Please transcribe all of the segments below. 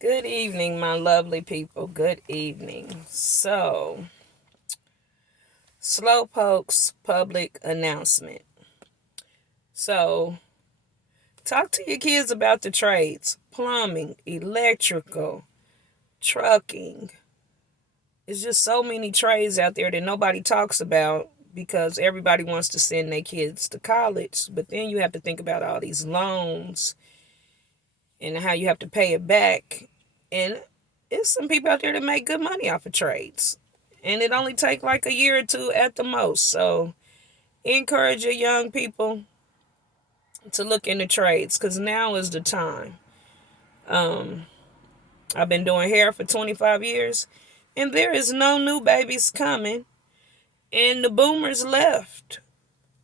Good evening, my lovely people. Good evening. Slowpoke's public announcement. So, talk to your kids about the trades: plumbing, electrical, trucking. It's just so many trades out there that nobody talks about because everybody wants to send their kids to college. But then you have to think about all these loans and how you have to pay it back. And it's some people out there that make good money off of trades. And it only take like a year or two at the most. So encourage your young people to look into trades because now is the time. I've been doing hair for 25 years and there is no new babies coming and the boomers left.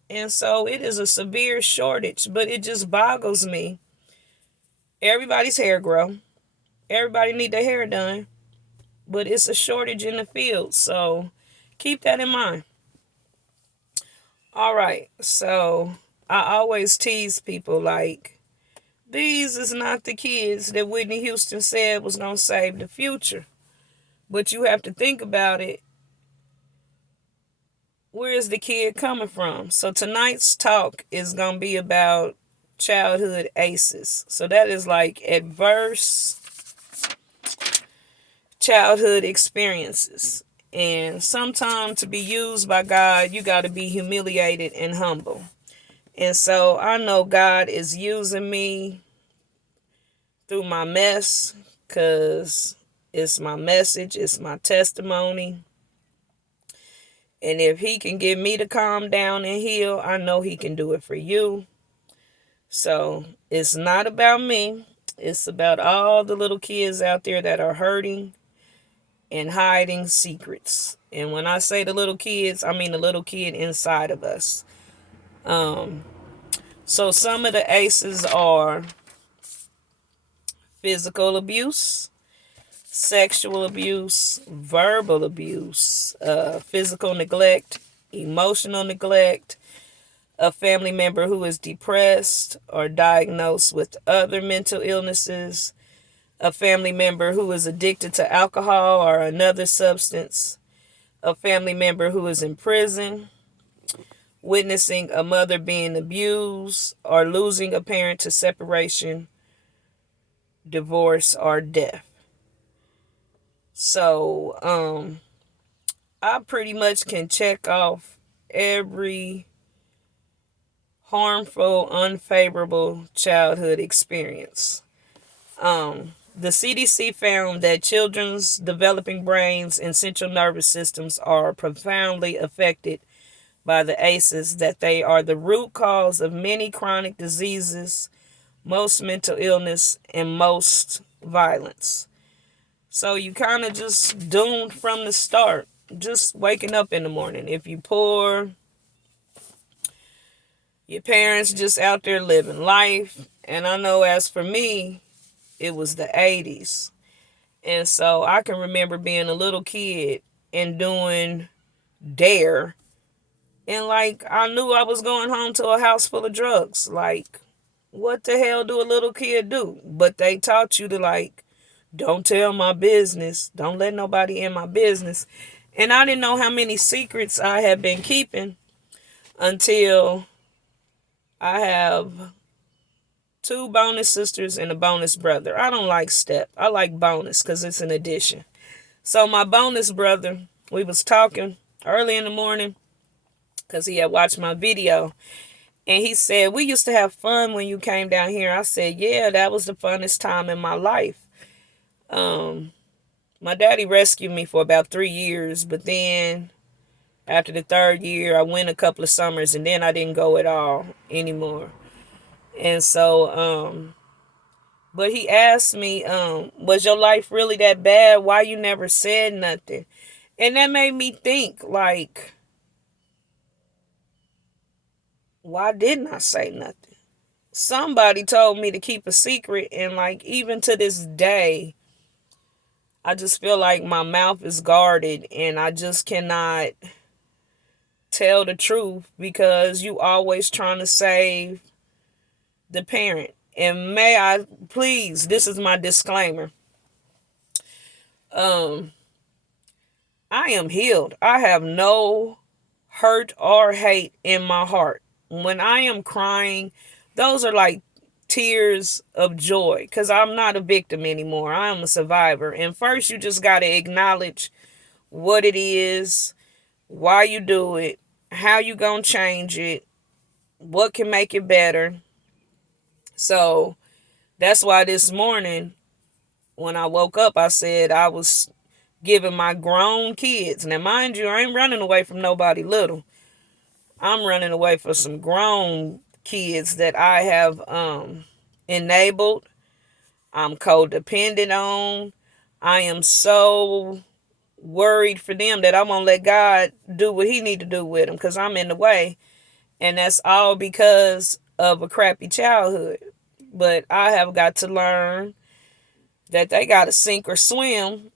And so it is a severe shortage, but it just boggles me. Everybody's hair grow. Everybody need their hair done, but it's a shortage in the field. So keep that in mind. All right. So I always tease people like, these is not the kids that Whitney Houston said was going to save the future. But you have to think about it. Where is the kid coming from? So tonight's talk is going to be about childhood ACEs. So that is like adverse childhood experiences. And sometimes to be used by God, you got to be humiliated and humble. And so I know God is using me through my mess because it's my message, it's my testimony. And if he can get me to calm down and heal, I know he can do it for you. So it's not about me. It's about all the little kids out there that are hurting and hiding secrets. And when I say the little kids, I mean the little kid inside of us. So some of the ACEs are physical abuse, sexual abuse, verbal abuse, physical neglect, emotional neglect, a family member who is depressed or diagnosed with other mental illnesses, a family member who is addicted to alcohol or another substance, a family member who is in prison, witnessing a mother being abused, or losing a parent to separation, divorce, or death. So, I pretty much can check off every harmful, unfavorable childhood experience. The CDC found that children's developing brains and central nervous systems are profoundly affected by the ACEs, that they are the root cause of many chronic diseases, most mental illness, and most violence. So you kind of just doomed from the start, just waking up in the morning. If you poor, your parents just out there living life. And I know as for me, it was the 80s. And so I can remember being a little kid and doing Dare. And like I knew I was going home to a house full of drugs. Like, what the hell do a little kid do? But they taught you to like, don't tell my business. Don't let nobody in my business. And I didn't know how many secrets I had been keeping until I have two bonus sisters and a bonus brother. I don't like step. I like bonus because it's an addition. So my bonus brother, we was talking early in the morning because he had watched my video. And he said, we used to have fun when you came down here. I said, yeah, that was the funnest time in my life. My daddy rescued me for about 3 years. But then after the third year, I went a couple of summers and then I didn't go at all anymore. And so, but he asked me, was your life really that bad? Why you never said nothing? And that made me think, like, why didn't I say nothing? Somebody told me to keep a secret, and like, even to this day, I just feel like my mouth is guarded and I just cannot tell the truth because you always trying to save the parent. And may I please, this is my disclaimer. Um, I am healed. I have no hurt or hate in my heart. When I am crying, those are like tears of joy because I'm not a victim anymore. I am a survivor. And first, you just got to acknowledge what it is, why you do it, how you gonna change it, what can make it better. So that's why this morning when I woke up, I said I was giving my grown kids. Now, mind you, I ain't running away from nobody little. I'm running away from some grown kids that I have enabled. I'm codependent on. I am so worried for them that I won't let God do what he need to do with them because I'm in the way. And that's all because of a crappy childhood. But I have got to learn that they got to sink or swim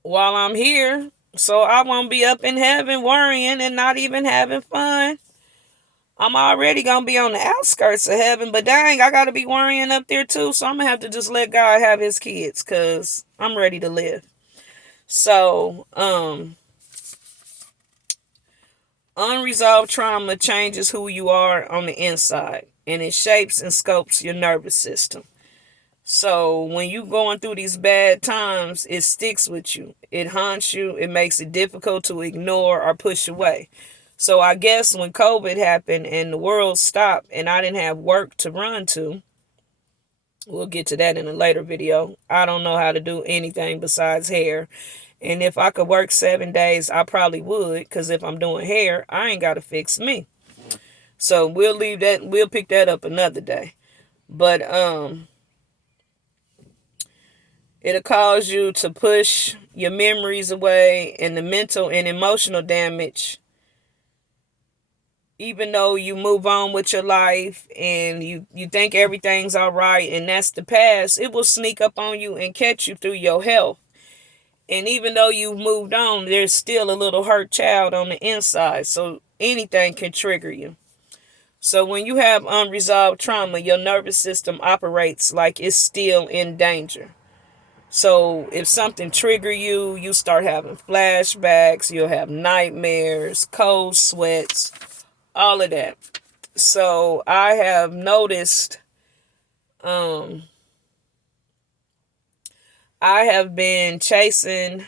while I'm here. So I won't be up in heaven worrying and not even having fun. I'm already going to be on the outskirts of heaven, but dang, I got to be worrying up there too. So I'm going to have to just let God have his kids because I'm ready to live. So, unresolved trauma changes who you are on the inside, and it shapes and scopes your nervous system. So when you going through these bad times, it sticks with you. It haunts you. It makes it difficult to ignore or push away. So I guess when COVID happened and the world stopped and I didn't have work to run to, we'll get to that in a later video. I don't know how to do anything besides hair. And if I could work 7 days, I probably would. Because if I'm doing hair, I ain't got to fix me. So we'll leave that. We'll pick that up another day. But it'll cause you to push your memories away and the mental and emotional damage. Even though you move on with your life and you think everything's all right and that's the past, it will sneak up on you and catch you through your health. And even though you've moved on, there's still a little hurt child on the inside. So anything can trigger you. So when you have unresolved trauma, your nervous system operates like it's still in danger. So if something trigger you, you start having flashbacks, you'll have nightmares, cold sweats, all of that. So I have noticed I have been chasing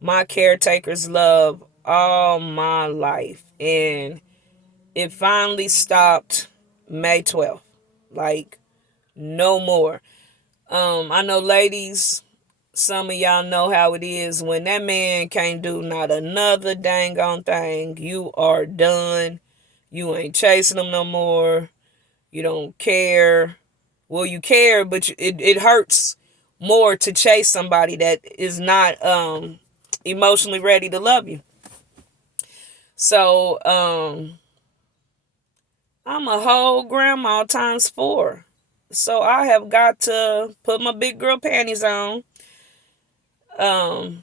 my caretaker's love all my life, and it finally stopped May 12th. Like, no more. I know, ladies, some of y'all know how it is when that man can't do not another dang on thing. You are done. You ain't chasing him no more. You don't care. Well, you care, but it hurts more to chase somebody that is not emotionally ready to love you. So I'm a whole grandma times 4. So I have got to put my big girl panties on and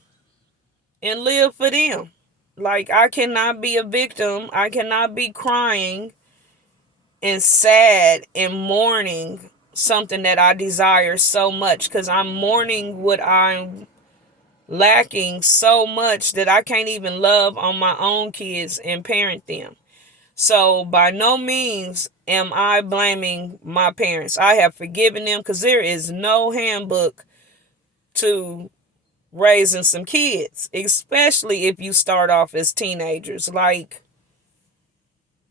live for them. Like, I cannot be a victim. I cannot be crying and sad and mourning something that I desire so much, because I'm mourning what I'm lacking so much that I can't even love on my own kids and parent them. So by no means am I blaming my parents. I have forgiven them because there is no handbook to raising some kids, especially if you start off as teenagers. Like,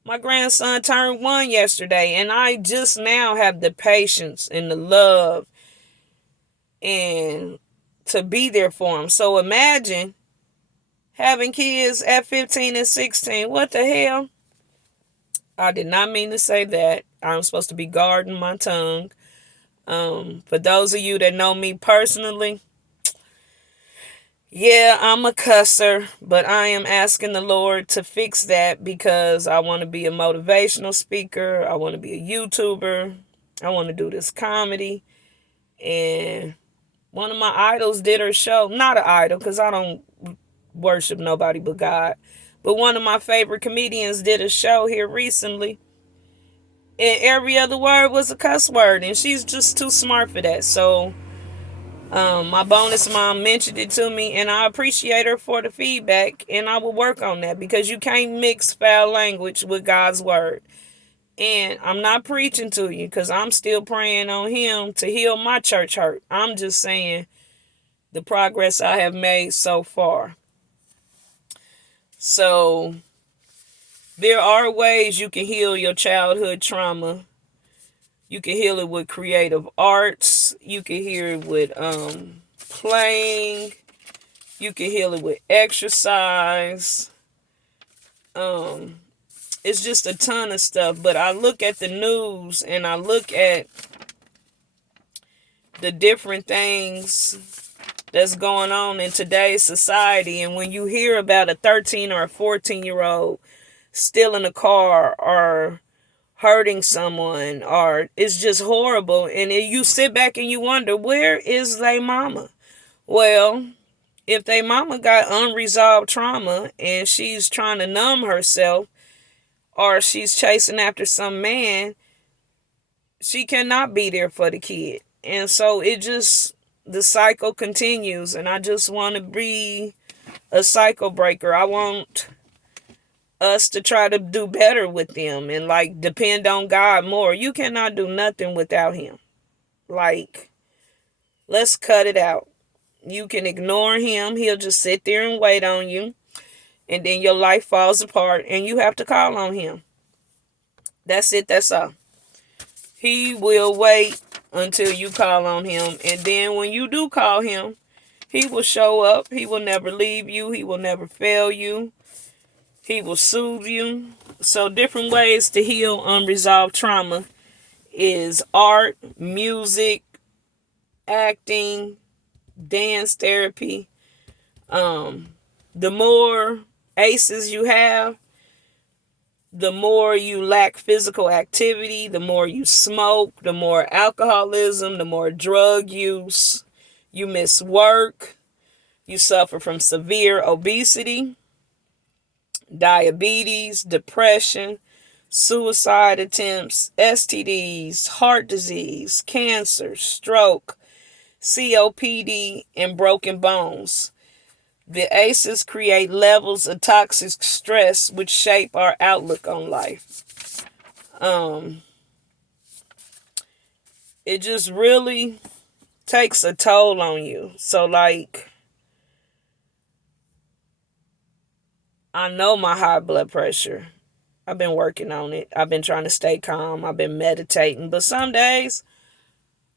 my grandson turned 1 yesterday, and I just now have the patience and the love and to be there for him. So imagine having kids at 15 and 16. What the hell? I did not mean to say that. I'm supposed to be guarding my tongue. For those of you that know me personally, yeah, I'm a cusser, but I am asking the Lord to fix that because I want to be a motivational speaker. I want to be a YouTuber. I want to do this comedy. And one of my idols did her show. Not an idol, because I don't worship nobody but God. But one of my favorite comedians did a show here recently. And every other word was a cuss word. And she's just too smart for that. So My bonus mom mentioned it to me, and I appreciate her for the feedback, and I will work on that because you can't mix foul language with God's word. And I'm not preaching to you because I'm still praying on him to heal my church hurt. I'm just saying the progress I have made so far. So there are ways you can heal your childhood trauma. You can heal it with creative arts. You can heal it with playing. You can heal it with exercise. It's just a ton of stuff. But I look at the news and I look at the different things that's going on in today's society. And when you hear about a 13 or a 14-year-old stealing a car or hurting someone, or it's just horrible, and you sit back and you wonder, where is their mama? Well, if their mama got unresolved trauma and she's trying to numb herself, or she's chasing after some man, she cannot be there for the kid. And so the cycle continues, and I just want to be a cycle breaker. I want us to try to do better with them and like depend on God more. You cannot do nothing without him. Like, let's cut it out. You can ignore him. He'll just sit there and wait on you. And then your life falls apart and you have to call on him. That's it. That's all. He will wait until you call on him. And then when you do call him, he will show up. He will never leave you. He will never fail you. He will soothe you. So different ways to heal unresolved trauma is art, music, acting, dance therapy. The more ACEs you have, the more you lack physical activity, the more you smoke, the more alcoholism, the more drug use, you miss work, you suffer from severe obesity, diabetes, depression, suicide attempts, STDs, heart disease, cancer, stroke, COPD, and broken bones. The ACEs create levels of toxic stress which shape our outlook on life. It just really takes a toll on you. So like, I know my high blood pressure. I've been working on it. I've been trying to stay calm. I've been meditating. But some days,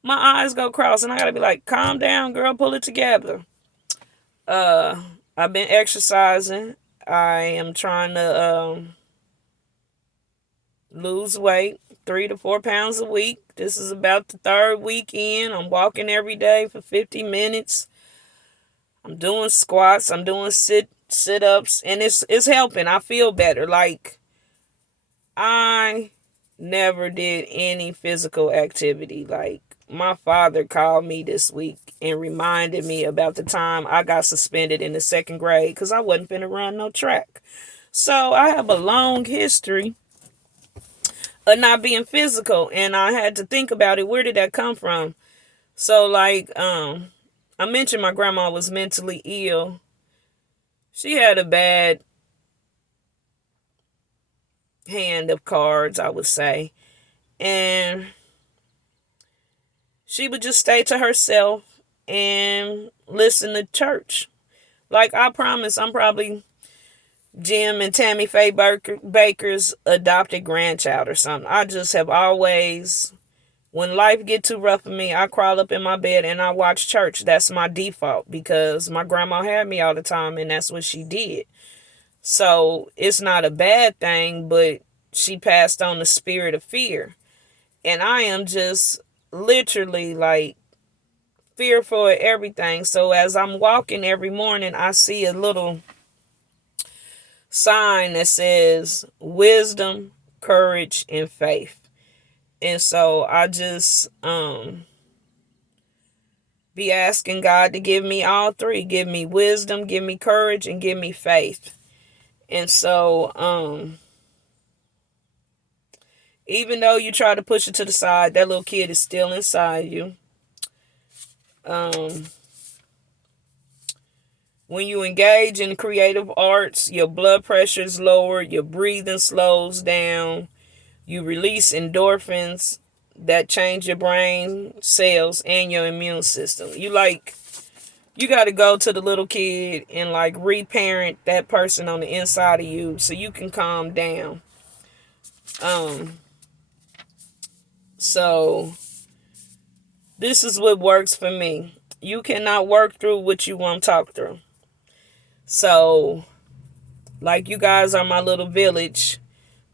my eyes go cross and I gotta be like, calm down, girl, pull it together. I've been exercising. I am trying to lose weight, 3 to 4 pounds a week. This is about the third weekend. I'm walking every day for 50 minutes. I'm doing squats. I'm doing sit-ups, and it's helping. I feel better. Like, I never did any physical activity. Like, my father called me this week and reminded me about the time I got suspended in the second grade because I wasn't finna run no track. So I have a long history of not being physical, and I had to think about it. Where did that come from? So like, I mentioned my grandma was mentally ill. She had a bad hand of cards, I would say. And she would just stay to herself and listen to church. Like, I promise, I'm probably Jim and Tammy Faye Baker's adopted grandchild or something. I just have always, when life get too rough for me, I crawl up in my bed and I watch church. That's my default because my grandma had me all the time and that's what she did. So it's not a bad thing, but she passed on the spirit of fear. And I am just literally like fearful of everything. So as I'm walking every morning, I see a little sign that says wisdom, courage, and faith. And so I just be asking God to give me all three. Give me wisdom, give me courage, and give me faith. And so even though you try to push it to the side, that little kid is still inside you. Um, when you engage in creative arts, your blood pressure is lowered, your breathing slows down, you release endorphins that change your brain cells and your immune system. You got to go to the little kid and like reparent that person on the inside of you so you can calm down. So this is what works for me. You cannot work through what you won't talk through. So, like, you guys are my little village.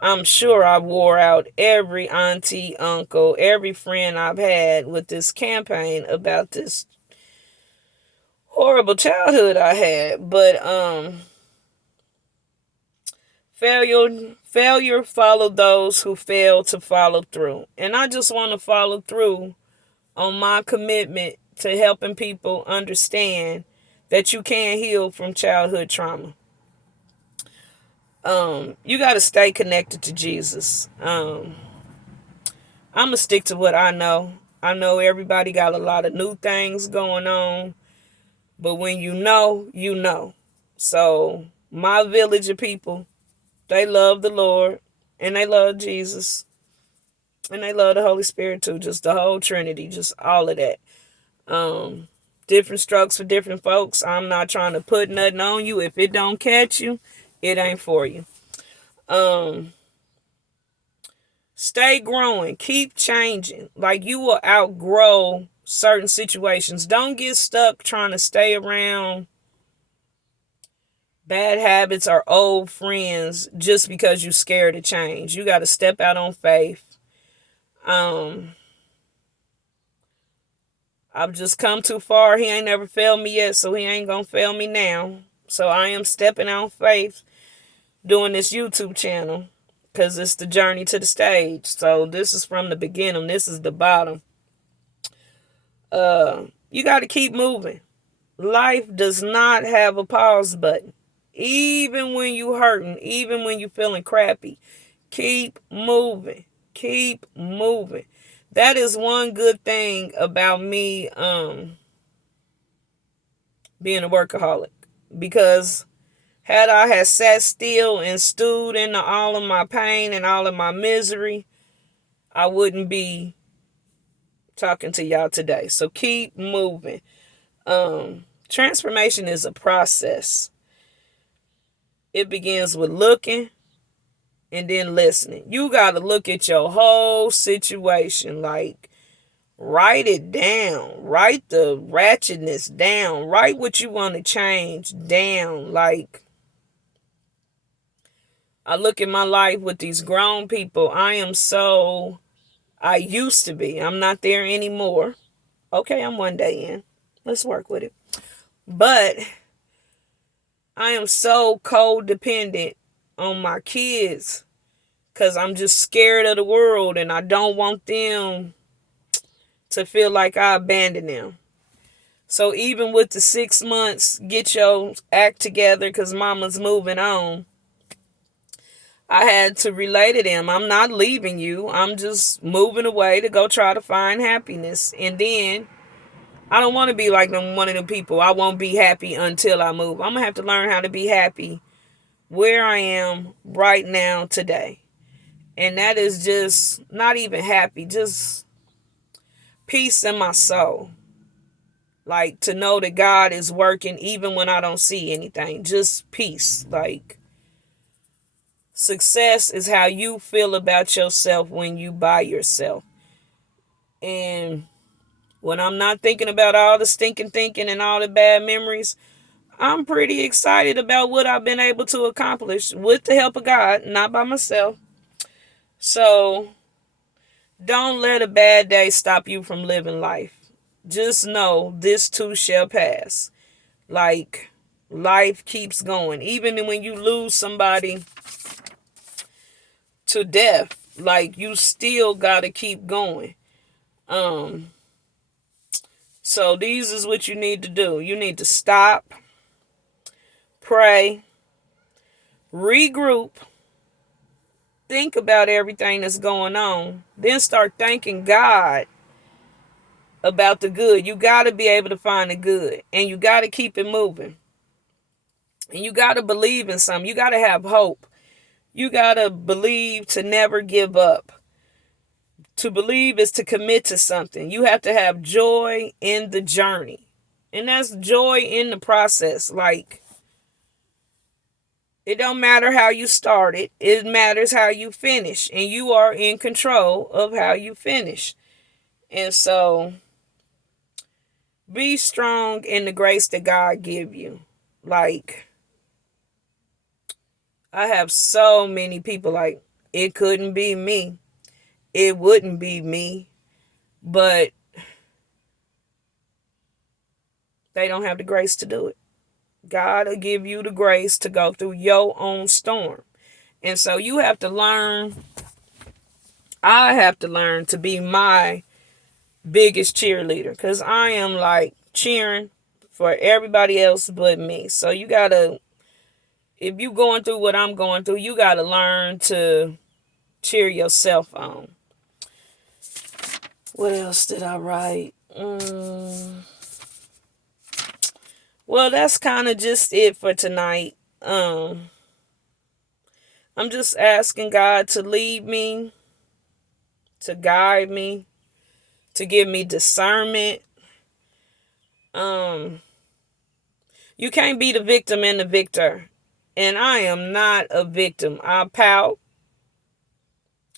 I'm sure I wore out every auntie, uncle, every friend I've had with this campaign about this horrible childhood I had. But failure followed those who fail to follow through. And I just want to follow through on my commitment to helping people understand that you can heal from childhood trauma. You got to stay connected to Jesus. I'm going to stick to what I know. I know everybody got a lot of new things going on, but when you know, you know. So my village of people, they love the Lord and they love Jesus and they love the Holy Spirit too. Just the whole Trinity, just all of that. Different strokes for different folks. I'm not trying to put nothing on you. If it don't catch you, it ain't for you. Stay growing. Keep changing. Like, you will outgrow certain situations. Don't get stuck trying to stay around bad habits or old friends just because you're scared to change. You got to step out on faith. I've just come too far. He ain't never failed me yet, so he ain't gonna fail me now. So I am stepping out on faith doing this YouTube channel because it's the journey to the stage. So this is from the beginning. This is the bottom. You got to keep moving. Life does not have a pause button. Even when you hurting, even when you feeling crappy, keep moving. Keep moving. That is one good thing about me being a workaholic. Because had I had sat still and stewed into all of my pain and all of my misery, I wouldn't be talking to y'all today. So keep moving. Transformation is a process. It begins with looking and then listening. You got to look at your whole situation. Like, write it down. Write the ratchetness down. Write what you want to change down. Like, I look at my life with these grown people. I used to be. I'm not there anymore. Okay, I'm one day in. Let's work with it. But I am so codependent on my kids because I'm just scared of the world and I don't want them to feel like I abandoned them. So even with the 6 months, get your act together because mama's moving on, I had to relay to them, I'm not leaving you. I'm just moving away to go try to find happiness. And then I don't want to be like one of them people. I won't be happy until I move. I'm going to have to learn how to be happy where I am right now today. And that is just not even happy, just peace in my soul. Like, to know that God is working even when I don't see anything. Just peace. Like, success is how you feel about yourself when you by yourself. And when I'm not thinking about all the stinking thinking and all the bad memories, I'm pretty excited about what I've been able to accomplish with the help of God, not by myself. So don't let a bad day stop you from living life. Just know this too shall pass. Like, life keeps going. Even when you lose somebody to death, like, you still gotta keep going. So these is what you need to do. You need to stop, pray, regroup, think about everything that's going on, then start thanking God about the good. You got to be able to find the good, and you got to keep it moving. And you got to believe in something. You got to have hope. You got to believe to never give up. To believe is to commit to something. You have to have joy in the journey. And that's joy in the process. Like, it don't matter how you started. It matters how you finish. And you are in control of how you finish. And so, be strong in the grace that God give you. Like, I have so many people like, it couldn't be me. It wouldn't be me. But they don't have the grace to do it. God will give you the grace to go through your own storm. And so you have to learn, I have to learn to be my biggest cheerleader, because I am like cheering for everybody else but me. So you got to, if you going through what I'm going through, you got to learn to cheer yourself on. What else did I write? Well, that's kind of just it for tonight. I'm just asking God to lead me, to guide me, to give me discernment. You can't be the victim and the victor. And I am not a victim. I pout.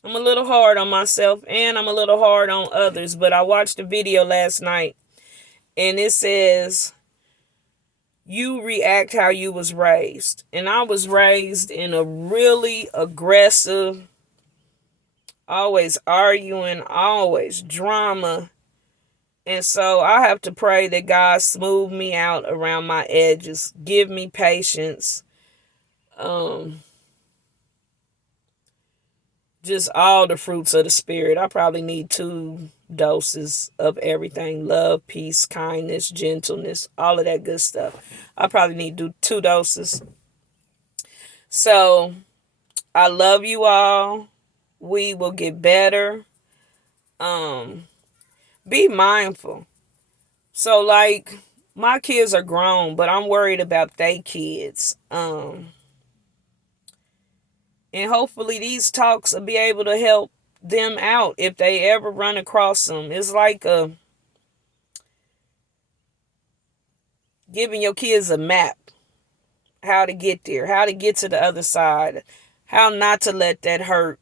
I'm a little hard on myself, and I'm a little hard on others. But I watched a video last night, and it says, you react how you was raised. And I was raised in a really aggressive, always arguing, always drama. And so I have to pray that God smooth me out around my edges, give me patience, just all the fruits of the Spirit. I probably need 2 doses of everything: love, peace, kindness, gentleness, all of that good stuff. I probably need to do 2 doses. So I love you all. We will get better. Be mindful. So, like, my kids are grown, but I'm worried about they kids. And hopefully these talks will be able to help them out if they ever run across them. It's like giving your kids a map, how to get there, how to get to the other side, how not to let that hurt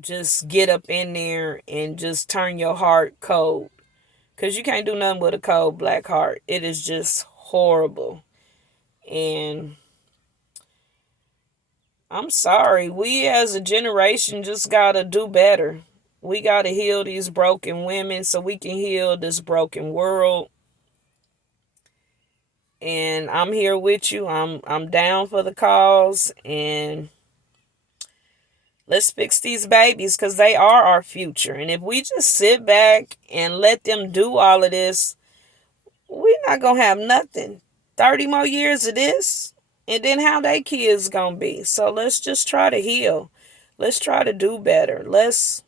just get up in there and just turn your heart cold. Because you can't do nothing with a cold black heart. It is just horrible. And I'm sorry. We as a generation just got to do better. We got to heal these broken women so we can heal this broken world. And I'm here with you. I'm down for the cause. And let's fix these babies, because they are our future. And if we just sit back and let them do all of this, we're not going to have nothing. 30 more years of this, and then how they kids going to be. So let's just try to heal. Let's try to do better. Let's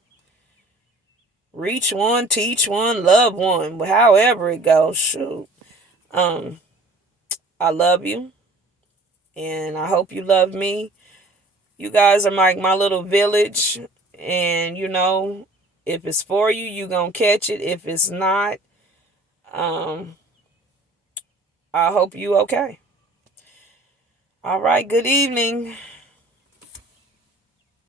reach one, teach one, love one, however it goes. Shoot. I love you, and I hope you love me. You guys are like my little village, and if it's for you, you gonna catch it. If it's not, I hope you okay. All right, good evening.